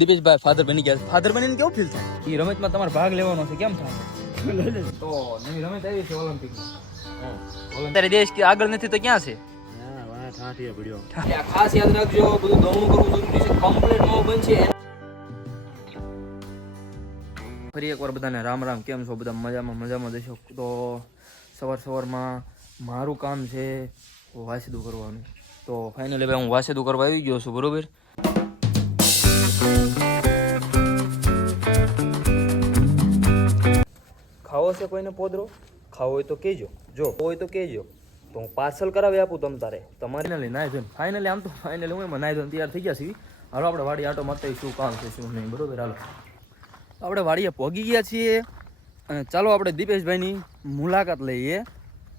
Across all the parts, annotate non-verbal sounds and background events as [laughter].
દીપેશભાઈ father બની ગયા father બનીને કેવું ફીલ થાય? એ રમતમાં તમારે ભાગ લેવાનો છે કેમ થાય? [laughs] તો નવી રમત આવી છે ઓલિમ્પિકમાં અત્યારે દેશ કે આગળ નથી તો ક્યાં છે? ખાસ યાદ રાખજો બધું દોડવું કરવું જરૂરી છે કમ્પ્લીટ નો બનશે. ફરી એકવાર બધાને રામ રામ કેમ છો બધા? મજામાં મજામાં જશો તો સવાર સવારમાં મારું કામ છે વાસીદું કરવાનું. તો ફાઇનલી ભાઈ હું વાસીદું કરવા આવી ગયો છું બરોબર? ખાવો છે કોઈને પોદરો? ખાવો હોય તો કહેજો. જો હોય તો કહેજો. તો હું પાર્સલ કરાવી આપું તમ તારે. તમારે ફાઇનલી નાય ધોઈને. ફાઇનલી આમ તો ફાઇનલી હું નાઈ ધોઈને તૈયાર થઈ ગયા છીએ. હાલો, આપણે વાડી આટો મારતા શું કામ છે શું નહીં. બરોબર, હાલો. આપણે વાડીએ પહોંચી ગયા છીએ. અને ચાલો આપણે દીપેશભાઈની મુલાકાત લઈએ.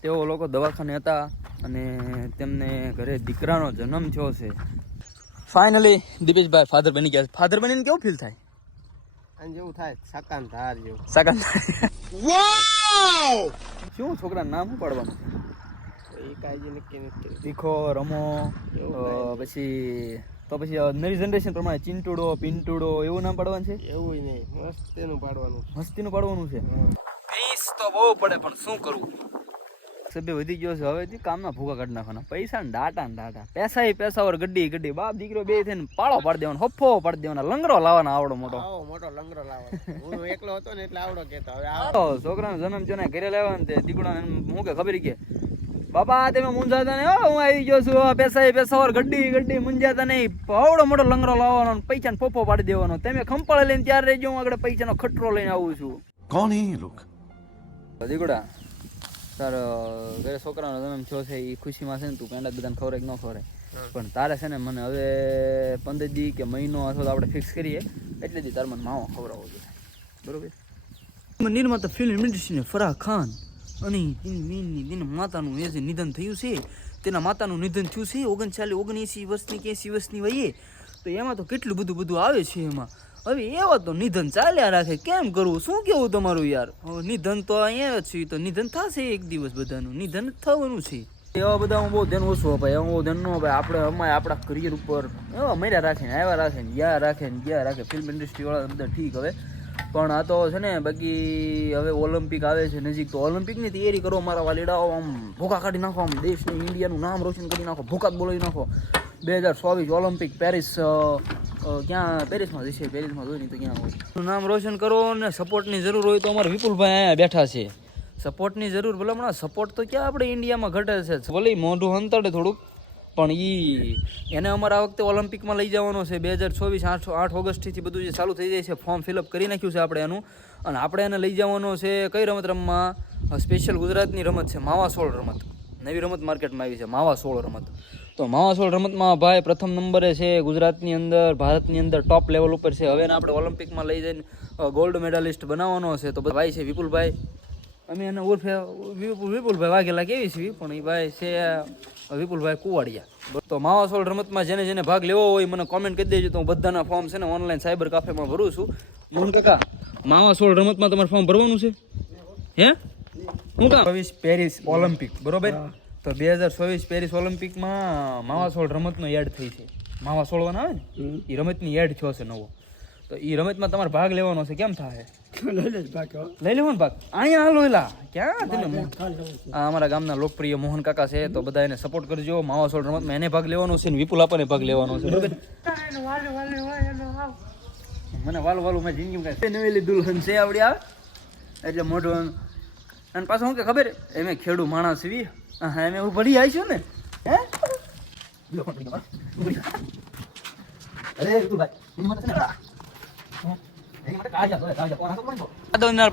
તેઓ લોકો દવાખાને હતા અને તેમને ઘરે દીકરાનો જન્મ થયો છે. ફાઇનલી દીપેશભાઈ ફાધર બની ગયા ફાધર બનીને કેવું ફીલ થાય? અને જેવું થાય સકાન ધાર જેવું સાકા શું છોકરાનું નામ શું પાડવાનું? એ કાળજી નક્કી નથી. તીખો રમો પછી તો પછી નવી જનરેશન પ્રમાણે ચિંટુડો પિન્ટુડો એવું નામ પાડવાનું છે? એવું નહીં મસ્તીનું તેનું પાડવાનું મસ્તીનું પાડવાનું છે? ફીસ તો બહુ પડે પણ શું કરવું? સભ્ય વધી ગયો છે. હવેથી કામના ભૂગા કાઢી નાખવાના. પૈસા ને ડાટા ને ડાટા. પૈસા એ પૈસા વર ગड्डी ગड्डी બાપ દીકરો બે થઈને પાળો પાડી દેવાનો હફો પાડી દેવાનો લંગરો લાવવાનો આવડો મોટો. આવો મોટો લંગરો લાવવાનો. હું એકલો હતો ને એટલે આવડો કેતો હવે આવડો છોકરાનો જન્મ છે ને ઘરે લેવાનો તે દીકડાને હું કે ખબર કે બાપા તમે મુંજાતા ને હું આવી ગયો છું. પૈસા એ પૈસા વર ગड्डी ગड्डी મુંજાતા નહીં. આવડો મોટો લંગરો લાવવાનો પૈસા ને ફોફો પાડી દેવાનો. તમે ખંપાળે લઈને ત્યારે રહેજો હું આગળ પૈસાનો ખટરો લઈને આવું છું. કોણ હે લોક? દીકડા તાર ઘરે છોકરાનો જન્મ થયો છે એ ખુશીમાં છે ને તું પેંડા બધાને ખવડાય ન ખવડાય. પણ તારે છે ને મને હવે પંદર દી કે મહિનો અથવા તો આપણે ફિક્સ કરીએ એટલે દી તારે મને માવો ખવડાવવો જોઈએ બરોબર? નિર્માતા ફિલ્મ ઇન્ડસ્ટ્રીને ફરાહ ખાન અને તેની મીનની તેના માતાનું એ જે નિધન થયું છે. તેના માતાનું નિધન થયું છે ઓગણચાલીસ ઓગણએંસી વર્ષની કે એંસી વર્ષની વયે. તો એમાં તો કેટલું બધું બધું આવે છે એમાં. હવે એવા તો નિધન ચાલ્યા રાખે. કેમ કરવું? શું કેવું તમારું યાર? નિધન તો અહીંયા જ છે, તો નિધન થશે એક દિવસ બધાનું. નિધન થવાનું છે. એવા બધા હું બહુ ધ્યાન ઓછું અપાય, એવા બહુ ધ્યાન ન અપાય. આપણે અમાય આપણા કરિયર ઉપર એવા મર્યા રાખે ને, આવ્યા રાખે ને, ગયા રાખે ને, ગયા રાખે. ફિલ્મ ઇન્ડસ્ટ્રીવાળા બધા ઠીક હવે. પણ આ તો છે ને, બાકી હવે ઓલિમ્પિક આવે છે નજીક, તો ઓલિમ્પિકની તૈયારી કરો મારા વાલીડાઓ. આમ ભૂકા કાઢી નાખો, આમ દેશને ઇન્ડિયાનું નામ રોશન કરી નાખો ભૂકા બોલાવી નાખો. બે હજાર ચોવીસ ઓલિમ્પિક પેરિસ ક્યાં પેરિસમાં જશે પેરિસમાં જોઈ તો ક્યાં હોય. નામ રોશન કરો અને સપોર્ટની જરૂર હોય તો અમારે વિપુલભાઈ અહીંયા બેઠા છે. સપોર્ટની જરૂર, ભલે હમણાં સપોર્ટ તો ક્યાં આપણે ઇન્ડિયામાં ઘટે છે. ભલે મોઢું હંતાડે થોડુંક, પણ એ એને અમારે આ વખતે ઓલિમ્પિકમાં લઈ જવાનો છે. બે હજાર ચોવીસ આઠ આઠ ઓગસ્ટથી બધું જે ચાલુ થઈ જાય છે, ફોર્મ ફિલઅપ કરી નાખ્યું છે આપણે એનું. અને આપણે એને લઈ જવાનો છે કઈ રમત રમવા? સ્પેશિયલ ગુજરાતની રમત છે, માવા સોળ રમત. નવી રમત માર્કેટમાં આવી છે, માવા સોળ રમત. તો માવાસોલ રમતમાં ભાઈ પ્રથમ નંબરે છે ગુજરાતની અંદર ભારતની અંદર ટોપ લેવલ ઉપર છે. હવે આપણે ઓલિમ્પિકમાં લઈ જઈને ગોલ્ડ મેડાલિસ્ટ બનાવવાનો છે. તો ભાઈ છે વિપુલભાઈ. અમે એને ઉર્ફે વિપુલ વિપુલભાઈ વાઘેલા કેવી છીએ પણ એ ભાઈ છે વિપુલભાઈ કુવાડિયા. તો માવાસોળ રમતમાં જેને જેને ભાગ લેવો હોય મને કોમેન્ટ કરી દેજો. તો હું બધાના ફોર્મ છે ને ઓનલાઈન સાયબર કાફેમાં ભરું છું. મોહન કાકા માવાસોળ રમતમાં તમારે ફોર્મ ભરવાનું છે? હે? હું કામ પેરિસ ઓલિમ્પિક બરોબર? તો બે હજાર ચોવીસ પેરિસ ઓલિમ્પિકમાં માવાસોળ રમતનો એડ થઈ છે. માવાસોળ વાના આવે ને? એ રમતની એડ થયો છે નવો. તો એ રમતમાં તમારે ભાગ લેવાનો છે કેમ થાય? લઈ લેવો ને ભાગ? અહીંયા હાલો એલા. ક્યાં તમે આ અમારા ગામના લોકપ્રિય મોહન કાકા છે તો બધા એને સપોર્ટ કરજો. માવાસોળ રમતમાં એને ભાગ લેવાનો છે ને વિપુલ આપણને ભાગ લેવાનો છે. બરોબર. મને વાલું વાલું મેં જિંદગી કઈ નવેલી દુલ્હન છે આવડી આવે? એટલે મોઢું. અને પાછું શું કે ખબર? એમે ખેડૂ માણસ વી. હા એમે હું? ભરી આવીશું ને હે?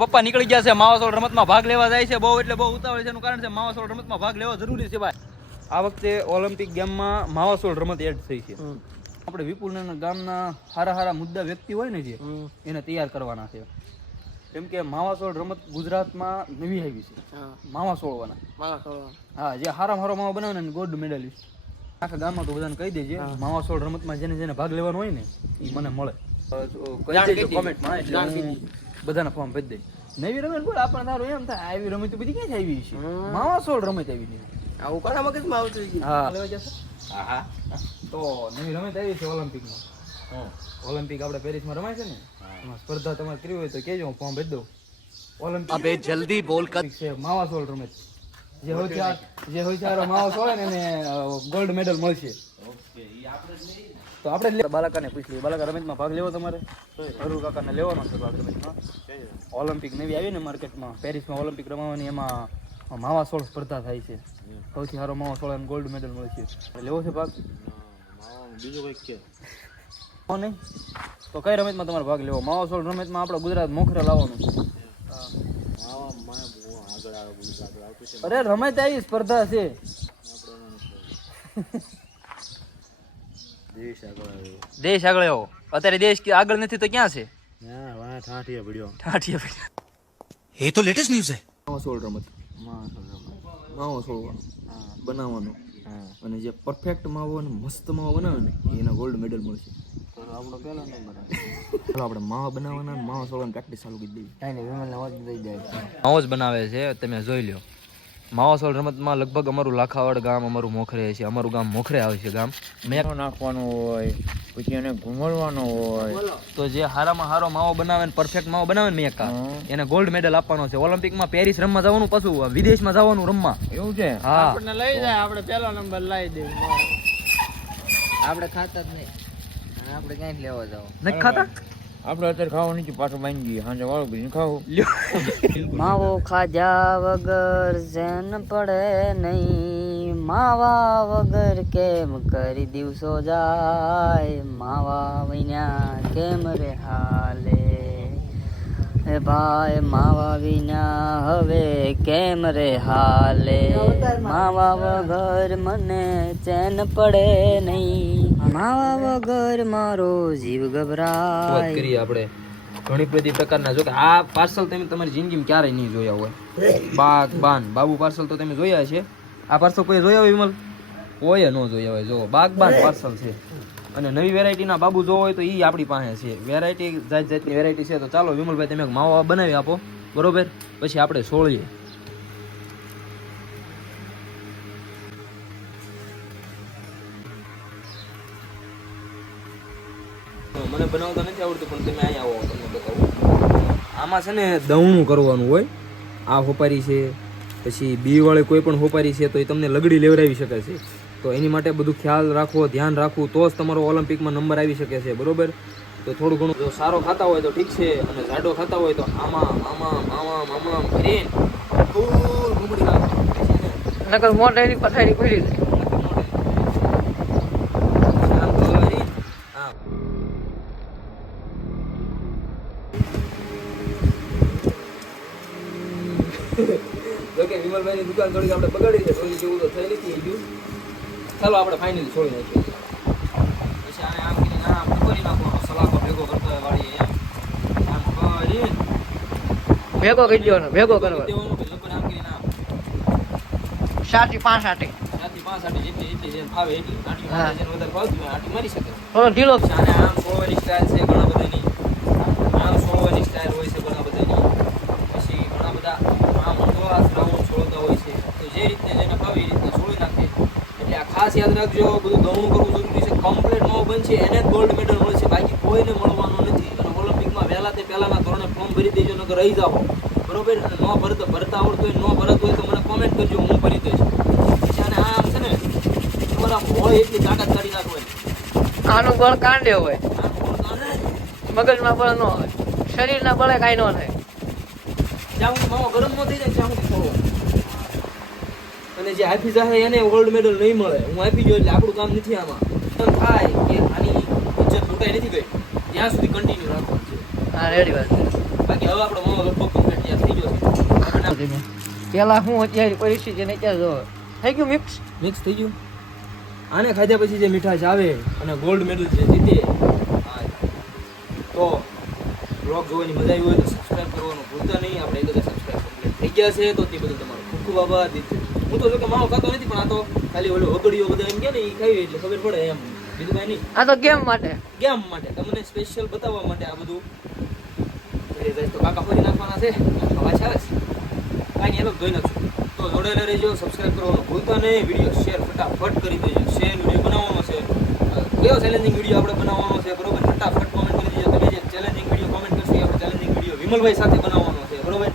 પપ્પા નીકળી ગયા છે માવાસોળ રમતમાં ભાગ લેવા જાય છે બહુ એટલે બહુ ઉતાવળ છે એનું કારણ છે માવાસોળ રમતમાં ભાગ લેવો જરૂરી છે ભાઈ. આ વખતે ઓલિમ્પિક ગેમમાં માવાસોળ રમત એડ થઈ છે. આપણે વિપુલના ગામના સારા સારા મુદ્દા વ્યક્તિ હોય ને જે એને તૈયાર કરવાના છે. કેમ કે માવાસોળ રમત ગુજરાતમાં નવી આવી છે. માવાસોળવાના. હા જે હારા હારો માવા બનાવે ને ગોલ્ડ મેડલિસ્ટ. આખા ગામમાં તો બધાને કહી દેજે માવાસોળ રમતમાં જેને જેને ભાગ લેવાનો હોય ને એ મને મળે. કહી દેજો કોમેન્ટમાં એટલે હું બધાના ફોર્મ ભરી દઈશ. નવી રમત બોલ આપણને તારું એમ થાય આવી રમત તો બધી ક્યાંથી આવી છે માવાસોળ રમત આવી છે. આવું કોના મગજમાં આવતું? હા. હા તો નવી રમત આવી છે ઓલિમ્પિકમાં. ઓલિમ્પિક આપણે પેરિસમાં રમાય છે ને? સ્પર્ધા તમારે કરી હોય તો કેજો હું ફોર્મ ભરી દઉં. ઓલિમ્પિક અબે જલ્દી બોલ કર છે માવા સોલ રમે જે હોય છે જે હોય છે માવા સોલ ને એને ગોલ્ડ મેડલ મળશે. ઓકે ઈ આપણે જ નહીં. તો આપણે બાલાકાને પૂછ લઈએ. બાલાકા રમતમાં ભાગ લેવો તમારે? અરુ કાકાને લેવાનો છે ભાગ રમતમાં. ઓલિમ્પિક નવી આવી ને માર્કેટમાં પેરિસમાં ઓલિમ્પિક રમાવાની એમાં માવા સોળ સ્પર્ધા થાય છે. સૌથી સારો માવા સોળ ગોલ્ડ મેડલ મળે છે લેવો છે ભાગ? બીજો કંઈક છે તો કઈ રમતમાં તમારે ભાગ લેવો? માવાસોળ રમતમાં આપણે ગુજરાત મોખરે લાવવાનું. અરે રમત આવી સ્પર્ધા છે. દેશ આગળ આવ્યો. અત્યારે દેશ આગળ નથી તો ક્યાં છે? એ તો લેટેસ્ટ ન્યૂઝ છે. માવાસોળ રમત. માવાસોળ બનાવવાનો. અને જે પરફેક્ટ માવો અને મસ્ત માવો બનાવે ને એના ગોલ્ડ મેડલ મળશે. આપણો પેલો નંબર ચાલો આપણે માવા બનાવવાના માવા સોળવાની પ્રેક્ટિસ ચાલુ કરી દઈએ. કાંઈ નહીં વિમલને વાત દઈ જાય માવો જ બનાવે છે તમે જોઈ લો માવા સોળ રમતમાં લગભગ અમારું લાખાવાડ ગામ અમારું મોખરે છે અમારું ગામ મોખરે આવે છે ગામ. મેં નાખવાનું હોય પછી એને ઘુમડવાનો હોય. તો જે હારામાં હારો માવો બનાવે ને પરફેક્ટ માવો બનાવે ને મેકા એને ગોલ્ડ મેડલ આપવાનો છે. ઓલિમ્પિકમાં પેરિસ રમવા જવાનું પાછું વિદેશમાં જવાનું રમવા. એવું છે? હા. આપણને લઈ જાય આપણે પેલો નંબર લઈ દઈએ. આપણે ખાતા જ નહીં. આપણે ક્યાંય લેવા જાવ. નથી ખાતા? આપણે અત્યારે ખાવાનું નથી પાછું બાંધી ગઈએ સાંજે વાળું બીજું ખાવું. માવો ખાજા વગર ઝેન પડે નહીં. માવા વગર કેમ કરી દિવસો જાય? માવા વિના કેમ રે હાલે? એ ભાઈ માવા વિના હવે કેમ રે હાલે? માવા વગર મને ચેન પડે નહીં. માવા વગર મારો જીવ ગભરાય. કરીએ આપણે. ઘણી બધી પ્રકારના, જો કે આ પાર્સલ તમે તમારી જિંદગીમાં ક્યારેય નહીં જોયા હોય. બાગ, બાન, બાબુ પાર્સલ તો તમે જોયા છે આ પાર્સલ કોઈ જોયા હોય વિમલ? કોઈ ન જોયા હોય. જો, બાગ, બાન પાર્સલ છે. અને નવી વેરાયટીના બાબુ જોવો હોય તો એ આપણી પાસે છે. વેરાયટી જાત જાતની વેરાયટી છે. તો ચાલો વિમલભાઈ, તમે માવા બનાવી આપો. બરોબર? પછી આપણે સોળીએ મને બનાવતા નથી આવડતું, પણ તમે અહીંયા આવો, તમને બતાવું. આમાં છે ને દવણું કરવાનું હોય. આ હોપારી છે, પછી બી વાળી કોઈ પણ હોપારી છે, તો એ તમને લગડી લેવડાવી શકે છે. તો એની માટે બધું ખ્યાલ રાખવો ધ્યાન રાખવું તો જ તમારો ઓલિમ્પિકમાં નંબર આવી શકે છે, બરોબર? તો થોડું ઘણું જો સારો ખાતા હોય તો ઠીક છે, અને જાડો ખાતા હોય તો આમાં આમાં આમાં આમાં કરીને ફૂલ ઘૂમડી નાખો. નકર મોઢાની પથારી ખુલી જાય આમ કરી, આમ. વિમલભાઈની દુકાન થોડીક આપણે બગાડી છે થોડી જેવું તો થઈ નથી ગયું ચાલો આપણે ફાઇનલી છોડી નાખીએ. પછી આને આમ કરીને આમ કરી સલાકો ભેગો કરતો હોય વાળી આમ કરીને ભેગો કરી દેવાનો ભેગો કરવાનો. પછી આમ કરીને આમ. સાટી પાંચ સાટી ત્યાંથી પાંચ આટી જેટલી જેટલી જેને ફાવે એટલી. આટી વધારે ફાવતી આટી મારી શકે. ઢીલો. આને આમ સ્ટાઇલ છે ઘણા બધાની આમ સોળવાની સ્ટાઇલ હોય છે ઘણા બધાની પછી ઘણા બધા આમ ઊંધો હાથ રાઉન્ડ છોડતા હોય છે તો જે રીતને જેને ફાવે એ રીતને છોડી નાખે એટલે આ ખાસ યાદ રાખજો બધું દવણું કરવું જરૂરી છે. કમ્પ્લીટ નો બનશે એને જ ગોલ્ડ મેડલ મળશે બાકી કોઈને મળવાનો નથી. અને ઓલિમ્પિકમાં વહેલા તે પહેલાના ધોરણે ફોર્મ ભરી દેજો નગર રહી જાઓ. બરોબર? અને ન ભરત ભરતા આવડતું હોય ન ભરત હોય તો મને કોમેન્ટ કરજો હું ભરી દઈશ. અને આ આમ છે ને તમારા હોય એટલી તાકાત કાઢી નાખવાની આનું બળ કાંડે હોય. ગોળ મગજમાં બળ ન હોય. શરીરના બળે કાંઈ ન થાય. જ્યાં હું માવો ગરમ ન થઈ જાય ત્યાં અને જે આપી જાય એને ગોલ્ડ મેડલ નહીં મળે. હું આપી ગયો એટલે આપણું કામ નથી આમાં. પણ થાય કે આની ઇજ્જત લૂંટાઈ નથી ગઈ ત્યાં સુધી કન્ટિન્યુ રાખવાનું છે. હા રેડી વાત. બાકી હવે આપણો માવો લગભગ કમ્પ્લીટ ત્યાં થઈ ગયો છે. પેલા હું અત્યારે પરિસ્થિતિ ને અત્યારે જો થઈ ગયું મિક્સ મિક્સ થઈ ગયું. આને ખાધા પછી જે મીઠાશ આવે અને ગોલ્ડ મેડલ જે જીતે. તો બ્લોગ જોવાની મજા આવી હોય તો સબસ્ક્રાઇબ કરવાનું ભૂલતા નહીં. આપણે એક સબસ્ક્રાઇબ કમ્પ્લીટ થઈ ગયા છે. તો તે બધું તમારો ખૂબ ખૂબ આભાર. હું તો કે માવો ખાતો નથી પણ આ તો ખાલી ઓલો વગડીઓ બધા એમ કે ને એ ખાવી એટલે ખબર પડે એમ. બીજું કઈ નહીં. આ તો ગેમ માટે? ગેમ માટે? તમને સ્પેશિયલ બતાવવા માટે આ બધું. ઘરે જાય તો કાકા ફરી નાખવાના છે. અવાજ છે કાંઈ નહીં એલો જોઈ નાખશું. તો જોડાયેલા રહેજો સબસ્ક્રાઈબ કરવાનું ભૂલતા નહીં. વીડિયો શેર ફટાફટ કરી દેજો. શેર વીડિયો બનાવવાનો છે. કયો ચેલેન્જિંગ વીડિયો આપણે બનાવવાનો છે બરોબર? ફટાફટ કોમેન્ટ કરી દેજો. તમે જે ચેલેન્જિંગ વીડિયો કોમેન્ટ કરશો આપણે ચેલેન્જિંગ વીડિયો વિમલભાઈ સાથે બનાવવાનો છે બરોબર?